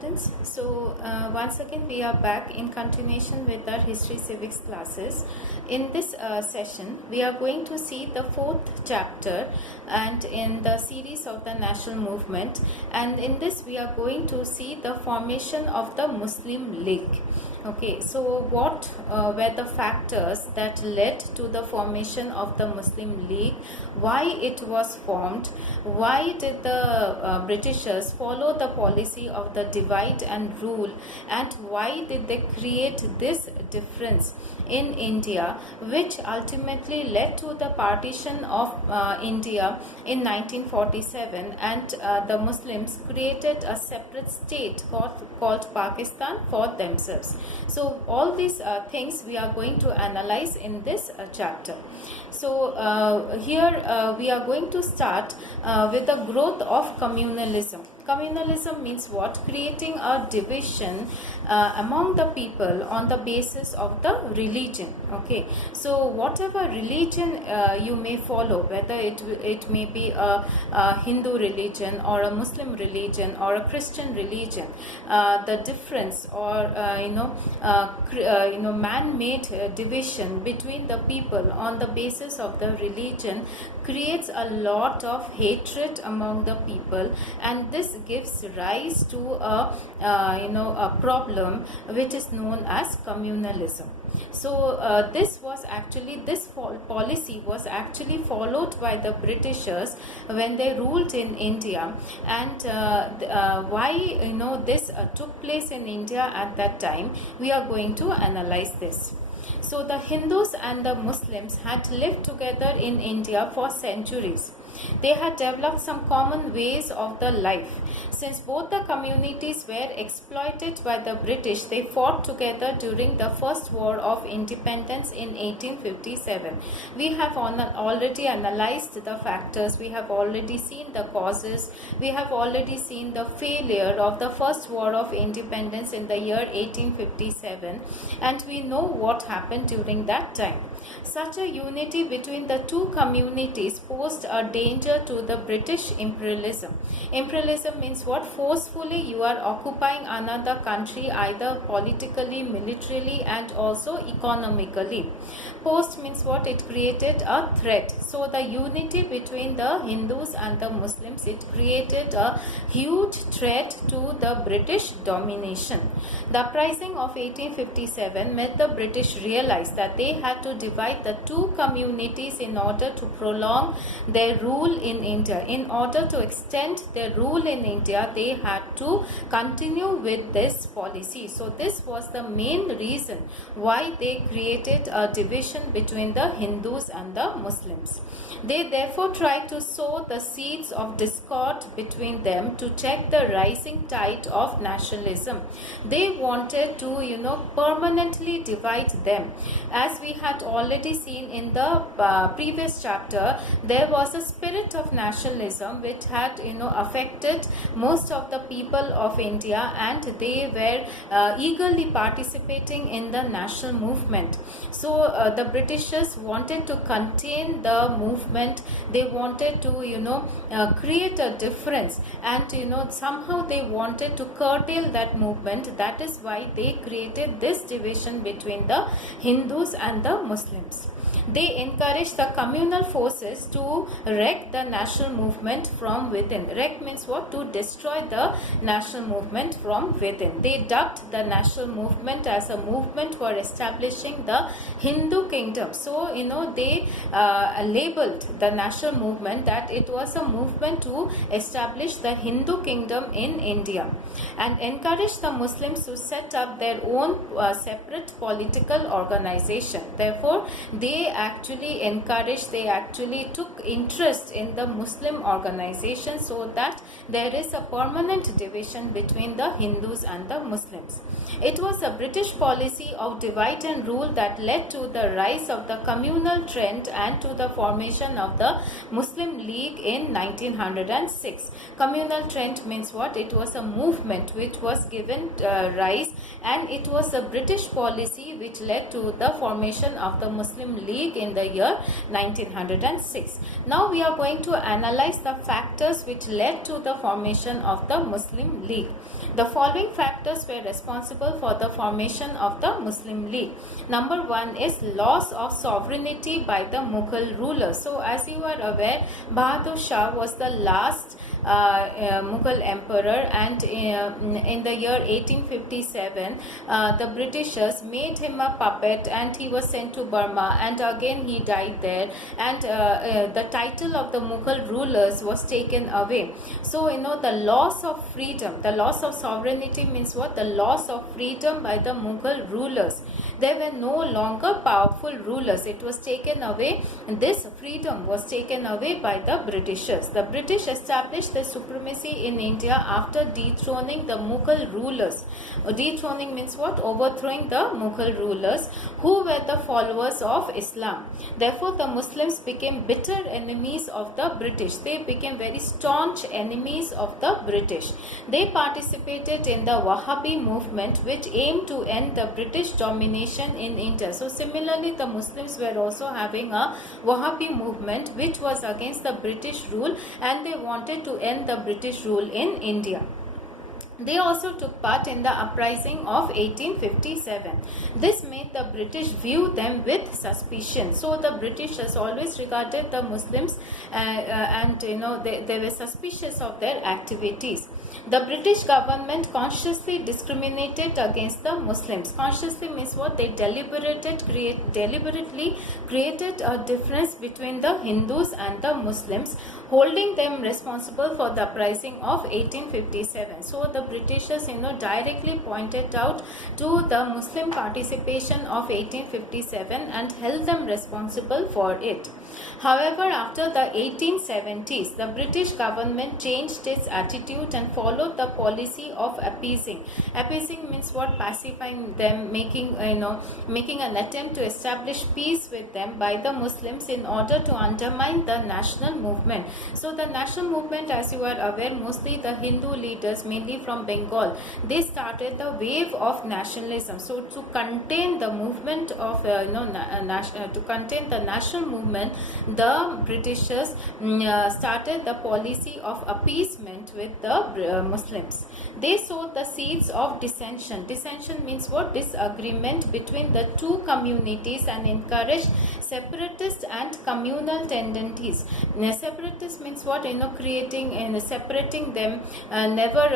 students. Once again we are back in continuation with our history civics classes. In this session we are going to see the fourth chapter and in the series of the national movement, and in this we are going to see the formation of the Muslim League. Okay, so what were the factors that led to the formation of the Muslim League, why it was formed, why did the Britishers follow the policy of the divide and rule, and why did they create this difference in India, which ultimately led to the partition of India in 1947, and the Muslims created a separate state called Pakistan for themselves. So all these things we are going to analyze in this chapter. So here we are going to start with the growth of communalism. Communalism means what? Creating a division among the people on the basis of the religion. Okay, so whatever religion you may follow, whether it may be a Hindu religion or a Muslim religion or a Christian religion, the difference or man-made division between the people on the basis of the religion creates a lot of hatred among the people, and this gives rise to a problem which is known as communalism. So this policy was actually followed by the Britishers when they ruled in India, and why this took place in India at that time, we are going to analyze this. So the Hindus and the Muslims had lived together in India for centuries. They had developed some common ways of the life. Since both the communities were exploited by the British, they fought together during the First War of Independence in 1857. We have already analyzed the factors, we have already seen the causes, we have already seen the failure of the First War of Independence in the year 1857, and we know what happened during that time. Such a unity between the two communities posed a danger to the British imperialism. Imperialism means what? Forcefully you are occupying another country, either politically, militarily, and also economically. Post means what? It created a threat. So the unity between the Hindus and the Muslims, it created a huge threat to the British domination. The uprising of 1857 made the British realize that they had to divide the two communities in order to prolong their rule in India. In order to extend their rule in India, they had to continue with this policy. So this was the main reason why they created a division between the Hindus and the Muslims. They therefore tried to sow the seeds of discord between them to check the rising tide of nationalism. They wanted to, permanently divide them. As we had already seen in the previous chapter, there was a spirit of nationalism which had affected most of the people of India, and they were eagerly participating in the national movement. So the Britishers wanted to contain the movement. They wanted to create a difference, and somehow they wanted to curtail that movement. That is why they created this division between the Hindus and the Muslims. They encouraged the communal forces to wreck the national movement from within. Wreck means what? To destroy the national movement from within. They dubbed the national movement as a movement for establishing the Hindu kingdom. So, they labeled the national movement that it was a movement to establish the Hindu kingdom in India, and encouraged the Muslims to set up their own separate political organization. Therefore, they actually took interest in the Muslim organization, so that there is a permanent division between the Hindus and the Muslims. It was a British policy of divide and rule that led to the rise of the communal trend and to the formation of the Muslim League in 1906. Communal trend means what? It was a movement which was given rise, and it was a British policy which led to the formation of the Muslim League in the year 1906. Now we are going to analyze the factors which led to the formation of the Muslim League. The following factors were responsible for the formation of the Muslim League. Number one is loss of sovereignty by the Mughal rulers. So as you are aware, Bahadur Shah was the last Mughal emperor, and in the year 1857 the Britishers made him a puppet and he was sent to Burma, and again he died there, and the title of the Mughal rulers was taken away. So the loss of freedom, the loss of sovereignty means what? The loss of freedom by the Mughal rulers. They were no longer powerful rulers. It was taken away. This freedom was taken away by the Britishers. The British established their supremacy in India after dethroning the Mughal rulers. Dethroning means what? Overthrowing the Mughal rulers who were the followers of Islam. Therefore, the Muslims became bitter enemies of the British. They became very staunch enemies of the British. They participated in the Wahhabi movement, which aimed to end the British domination in India. So similarly, the Muslims were also having a Wahhabi movement which was against the British rule, and they wanted to end the British rule in India. They also took part in the uprising of 1857. This made the British view them with suspicion. So the British has always regarded the Muslims and they were suspicious of their activities. The British government consciously discriminated against the Muslims. Consciously means what? They deliberately created a difference between the Hindus and the Muslims, holding them responsible for the uprising of 1857. So the Britishers directly pointed out to the Muslim participation of 1857 and held them responsible for it. However, after the 1870s, the British government changed its attitude and followed the policy of appeasing. Appeasing means what? Pacifying them, making an attempt to establish peace with them by the Muslims in order to undermine the national movement. So the national movement, as you are aware, mostly the Hindu leaders, mainly from Bengal, they started the wave of nationalism. So to contain the movement of to contain the national movement, the Britishers started the policy of appeasement with the Muslims. They sowed the seeds of dissension. Dissension means what? Disagreement between the two communities, and encouraged separatist and communal tendencies. Separatist means what? Creating and separating them, never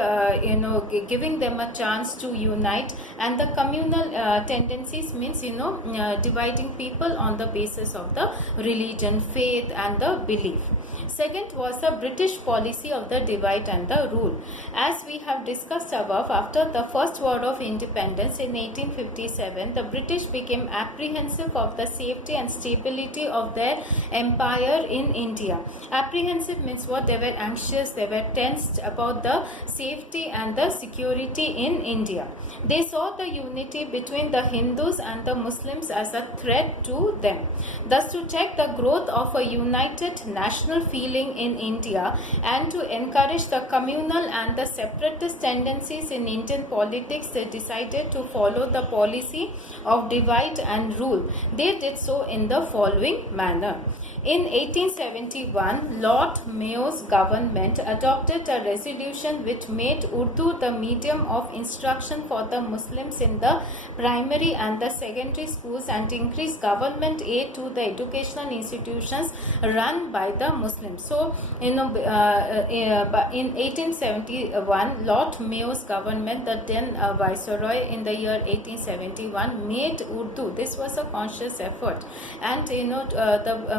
giving them a chance to unite. And the communal tendencies means dividing people on the basis of the religion, faith and the belief. Second was the British policy of the divide and the rule. As we have discussed above, after the First War of Independence in 1857, the British became apprehensive of the safety and stability of their empire in India. Apprehensive means what? They were anxious, they were tensed about the safety and the security in India. They saw the unity between the Hindus and the Muslims as a threat to them. Thus, to check the growth of a united national feeling in India and to encourage the communal and the separatist tendencies in Indian politics, they decided to follow the policy of divide and rule. They did so in the following manner. In 1871, Lord Mayo's government adopted a resolution which made Urdu the medium of instruction for the Muslims in the primary and the secondary schools, and increased government aid to the educational institutions run by the Muslims. So, in 1871, Lord Mayo's government, the then Viceroy in the year 1871, made Urdu. This was a conscious effort, and the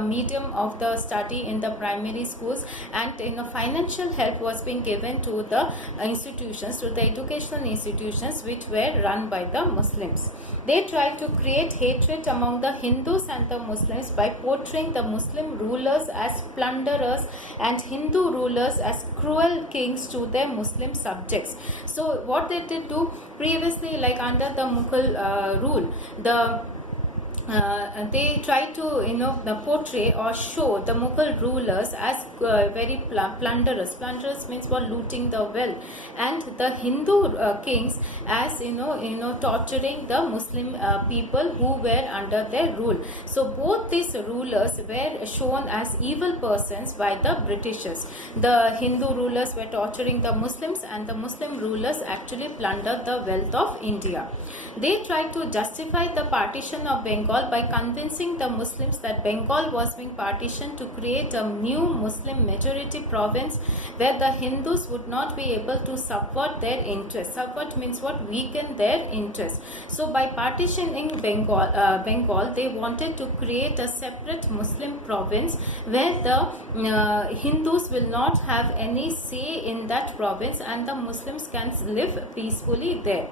medium of the study in the primary schools, and financial help was being given to the institutions, to the educational institutions which were run by the Muslims. They tried to create hatred among the Hindus and the Muslims by portraying the Muslim rulers as plunderers and Hindu rulers as cruel kings to their Muslim subjects. So what they did do previously, like under the Mughal rule, the they try to portray or show the Mughal rulers as very plunderous. Plunderous means for looting the wealth, and the Hindu kings as torturing the Muslim people who were under their rule. So both these rulers were shown as evil persons by the Britishers. The Hindu rulers were torturing the Muslims, and the Muslim rulers actually plundered the wealth of India. They tried to justify the partition of Bengal by convincing the Muslims that Bengal was being partitioned to create a new Muslim majority province where the Hindus would not be able to subvert their interests. Subvert means what? Weaken their interests. So by partitioning Bengal, they wanted to create a separate Muslim province where the Hindus will not have any say in that province, and the Muslims can live peacefully there.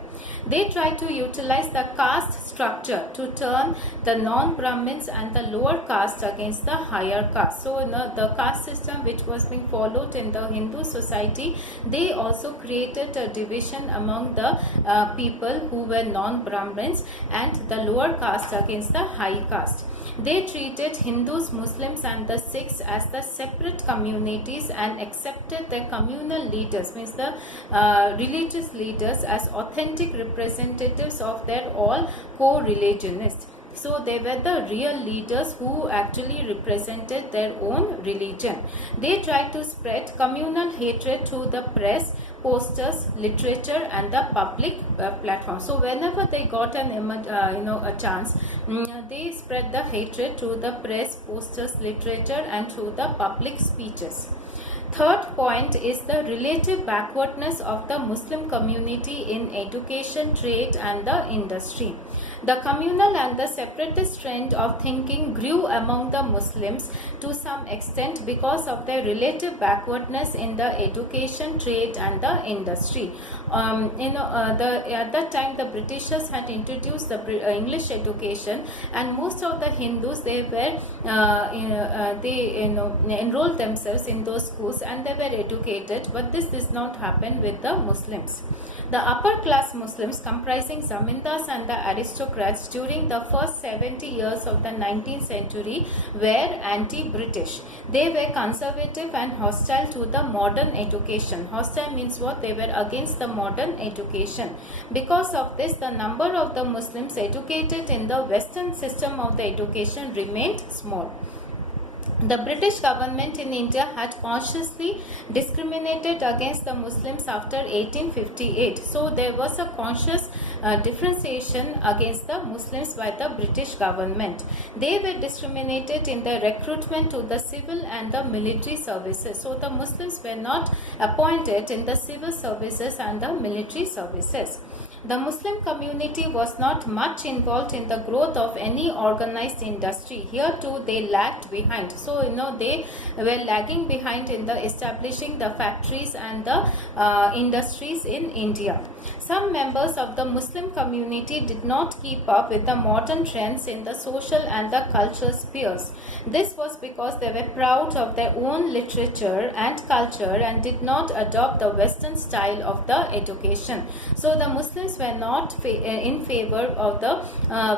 They tried to utilize the caste structure to turn the non-Brahmins and the lower caste against the higher caste. So the caste system which was being followed in the Hindu society, they also created a division among the people who were non-Brahmins and the lower caste against the high caste. They treated Hindus, Muslims and the Sikhs as the separate communities and accepted their communal leaders, means the religious leaders, as authentic representatives of their all co-religionists. So they were the real leaders who actually represented their own religion. They tried to spread communal hatred through the press, posters, literature and the public platform. So whenever they got a chance, they spread the hatred through the press, posters, literature and through the public speeches. Third point is the relative backwardness of the Muslim community in education, trade and the industry. The communal and the separatist trend of thinking grew among the Muslims to some extent because of their relative backwardness in the education, trade and the industry. At that time the Britishers had introduced the English education, and most of the Hindus, they were enrolled themselves in those schools and they were educated, but this does not happen with the Muslims. The upper class Muslims, comprising zamindars and the aristocrats during the first 70 years of the 19th century, were anti-British. They were conservative and hostile to the modern education. Hostile means what? They were against the modern education. Because of this, the number of the Muslims educated in the Western system of the education remained small. The British government in India had consciously discriminated against the Muslims after 1858. So there was a conscious differentiation against the Muslims by the British government. They were discriminated in the recruitment to the civil and the military services. So the Muslims were not appointed in the civil services and the military services. The Muslim community was not much involved in the growth of any organized industry. Here too they lagged behind. So they were lagging behind in the establishing the factories and the industries in India. Some members of the Muslim community did not keep up with the modern trends in the social and the cultural spheres. This was because they were proud of their own literature and culture and did not adopt the Western style of the education. So the Muslims were not in favor of the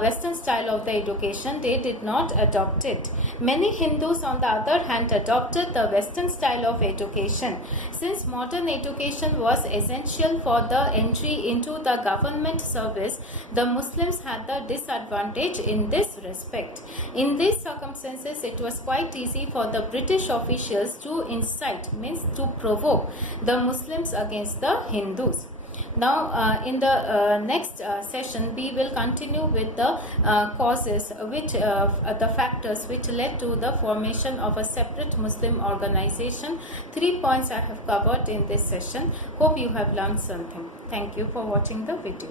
Western style of the education. They did not adopt it. Many Hindus, on the other hand, adopted the Western style of education. Since modern education was essential for the entry into the government service, the Muslims had the disadvantage in this respect. In these circumstances, it was quite easy for the British officials to incite, means to provoke the Muslims against the Hindus. Now in the next session we will continue with the causes which the factors which led to the formation of a separate Muslim organization. 3 points I have covered in this session. Hope you have learned something. Thank you for watching the video.